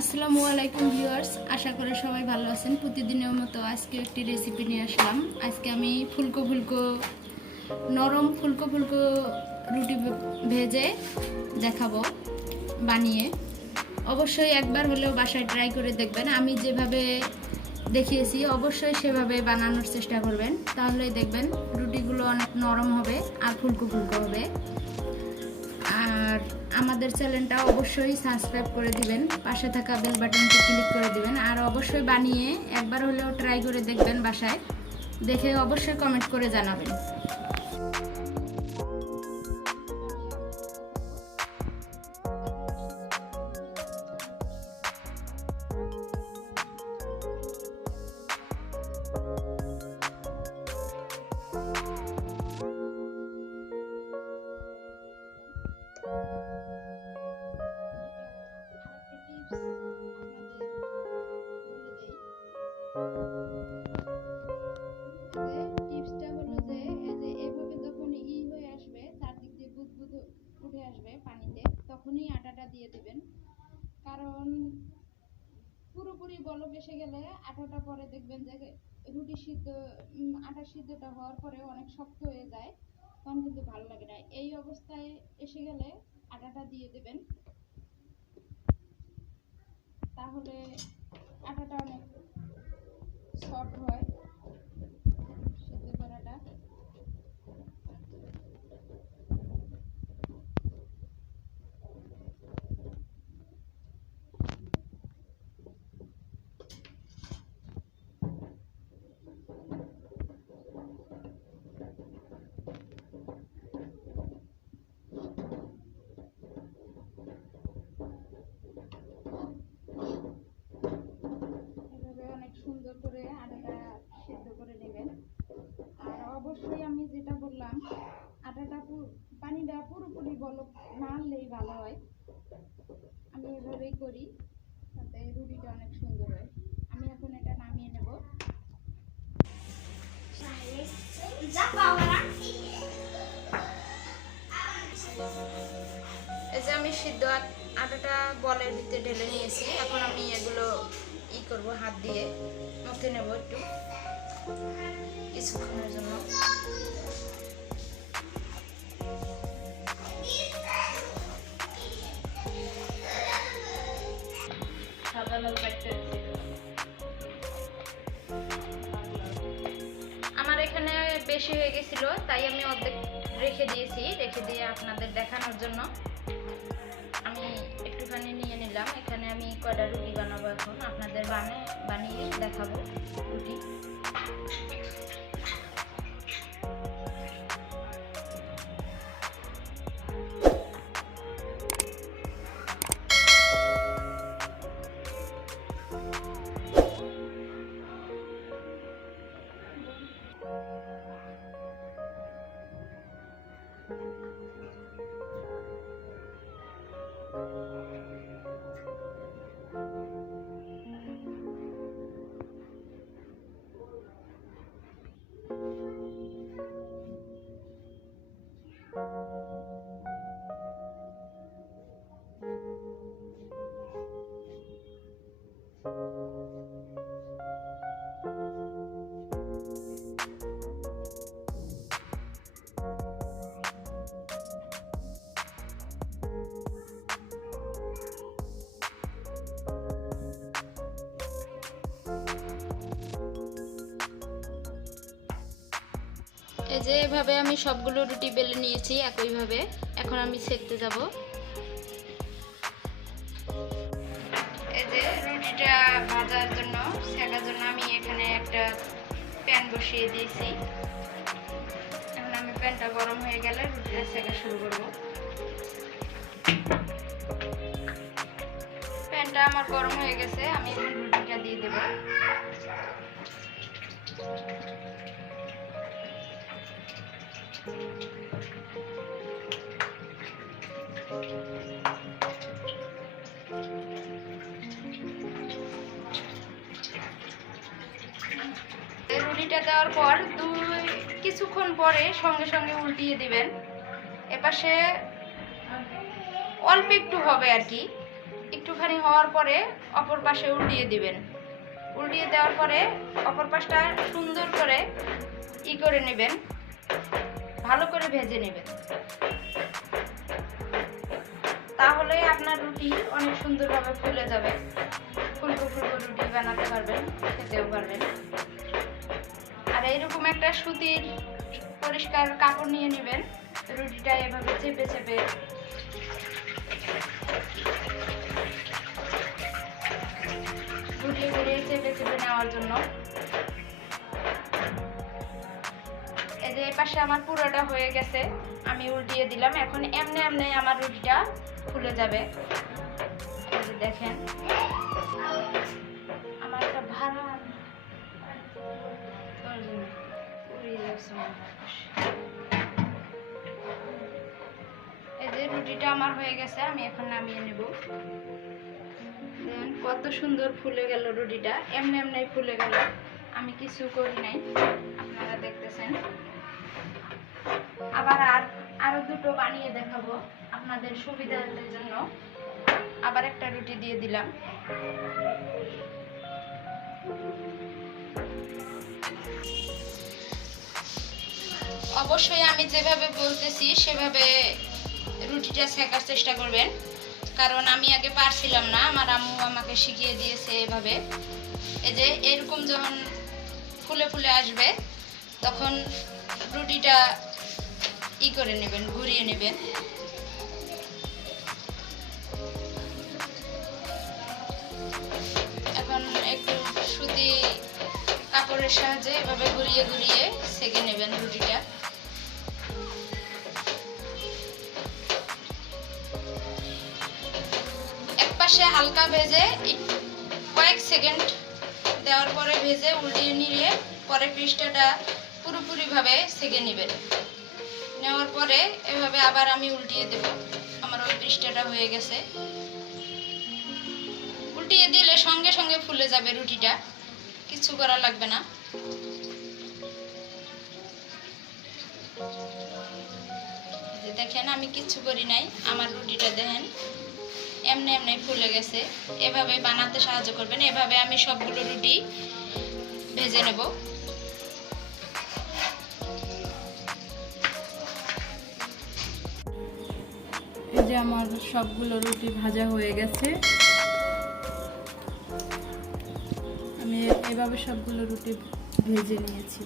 আসসালামু আলাইকুম ভিউয়ার্স, আশা করি সবাই ভালো আছেন। প্রতিদিনের মতো আজকে একটি রেসিপি নিয়ে আসলাম। আজকে আমি নরম ফুলকো ফুলকো রুটি ভেজে দেখাবো বানিয়ে। অবশ্যই একবার হলেও বাসায় ট্রাই করে দেখবেন। আমি যেভাবে দেখিয়েছি অবশ্যই সেভাবে বানানোর চেষ্টা করবেন, তাহলেই দেখবেন রুটিগুলো অনেক নরম হবে আর ফুলকো ফুলকো হবে। আর আমাদের চ্যানেলটা অবশ্যই সাবস্ক্রাইব করে দিবেন, পাশে থাকা বেল বাটনটি ক্লিক করে দিবেন। আর অবশ্যই বানিয়ে একবার হলেও ট্রাই করে দেখবেন বাসায়, দেখে অবশ্যই কমেন্ট করে জানাবেন। টিপসটা হলো যে এভাবে যখন হয়ে আসবে, চারদিক দিয়ে বুদবুদ উঠে আসবে পানিতে, তখনই আটাটা দিয়ে দেবেন। কারণ পুরোপুরি বলক এসে গেলে আটাটা পরে দেখবেন যে রুটি সিদ্ধ আটা সিদ্ধটা হওয়ার পরে অনেক শক্ত হয়ে যায়, তখন কিন্তু ভালো লাগে না। এই অবস্থায় এসে গেলে আটাটা দিয়ে দেবেন, তাহলে আটাটা অনেক সফট হয় সিদ্ধ করাটা। এভাবে অনেক সুন্দর করে আটাটা সিদ্ধ করে নেবেন। আর অবশ্যই আমি যেটা বললাম, আটাটা পানিটা পুরোপুরি বলক না আনলেই ভালো হয়। আমি এভাবেই করি, তাতে রুটিটা অনেক সুন্দর হয়। আমি এখন এটা নামিয়ে নেব। এই যে আমি সিদ্ধ আটাটা বলের ভিতরে ঢেলে নিয়েছি। এখন আমি এগুলো করব, হাত দিয়ে মথে নেব একটু কিছুক্ষণের জন্য। আমার এখানে বেশি হয়ে গেছিল, তাই আমি অর্ধেক রেখে দিয়ে আপনাদের দেখানোর জন্য আমি একটুখানি নিয়ে নিলাম। এখানে আমি কয়টা রুটি বানাবো, এখন আপনাদের বানিয়ে দেখাবো রুটি। এই যে এভাবে আমি সবগুলো রুটি বেলে নিয়েছি একইভাবে। এখন আমি সেঁকতে যাব। এই যে রুটিটা ভাজার জন্য, সেঁকার জন্য আমি এখানে একটা প্যান বসিয়ে দিয়েছি। এখন আমি প্যানটা গরম হয়ে গেলে রুটিটা সেঁকা শুরু করব। প্যানটা আমার গরম হয়ে গেছে, আমি এখন রুটিটা দিয়ে দেব। রুটিটা দেওয়ার পর কিছুক্ষণ পরে সঙ্গে সঙ্গে উল্টিয়ে দিবেন। এপাশে অল্প একটু হবে আর কি, একটুখানি হওয়ার পরে অপর পাশে উল্টিয়ে দিবেন। উল্টিয়ে দেওয়ার পরে অপর পাশটা সুন্দর করে করে নেবেন, ভালো করে ভেজে নেবেন। তাহলে আপনার রুটি অনেক সুন্দরভাবে ফুলে যাবে। ফুলকো ফুলকো রুটি বানাতে পারবেন, খেতেও পারবেন। আর এইরকম একটা সুতির পরিষ্কার কাপড় নিয়ে নেবেন, রুটিটা এভাবে চেপে চেপে ঘুরিয়ে ঘুরিয়ে চেপে চেপে নেওয়ার জন্য। এই যে এই পাশে আমার পুরোটা হয়ে গেছে, আমি উল্টিয়ে দিলাম। এখন এমনি এমনি আমার রুটিটা ফুলে যাবে। এই যে দেখেন, আমার একটা ভাড়া এই যে রুটিটা আমার হয়ে গেছে, আমি এখন নামিয়ে নেব। দেখেন কত সুন্দর ফুলে গেল রুটিটা, এমনি এমনি ফুলে গেল, আমি কিছু করি নাই, আপনারা দেখতেছেন। আবার আরো দুটো বানিয়ে দেখাবো আপনাদের সুবিধার জন্য। আবার একটা রুটি দিয়ে দিলাম। অবশ্যই আমি যেভাবে বলতেছি সেভাবে রুটিটা সেকার চেষ্টা করবেন, কারণ আমি আগে পারছিলাম না, আমার আম্মু আমাকে শিখিয়ে দিয়েছে এভাবে। এই যে এরকম যখন ফুলে ফুলে আসবে তখন রুটিটা করে নেবেন, ঘুরিয়ে নেবেন। এখন একটু সুতি কাপড়ের সাহায্যে এভাবে ঘুরিয়ে ঘুরিয়ে সেঁকে নেবেন রুটিটা। এক পাশে হালকা ভেজে কয়েক সেকেন্ড দেওয়ার পরে ভেজে উল্টিয়ে নিয়ে পরে পৃষ্ঠাটা পুরোপুরিভাবে সেঁকে নেবেন। নেওয়ার পরে এভাবে আবার আমি উল্টিয়ে দেব। আমার ওই পৃষ্ঠাটা হয়ে গেছে। উল্টিয়ে দিলে সঙ্গে সঙ্গে ফুলে যাবে রুটিটা, কিছু করা লাগবে না। দেখেন আমি কিচ্ছু করি নাই, আমার রুটিটা দেখেন এমনি এমনি ফুলে গেছে। এভাবে বানাতে সাহায্য করবেন। এভাবে আমি সবগুলো রুটি ভেজে নেব। এই যে আমার সবগুলো রুটি ভাজা হয়ে গেছে। আমি এভাবে সবগুলো রুটি ভেজে নিয়েছি।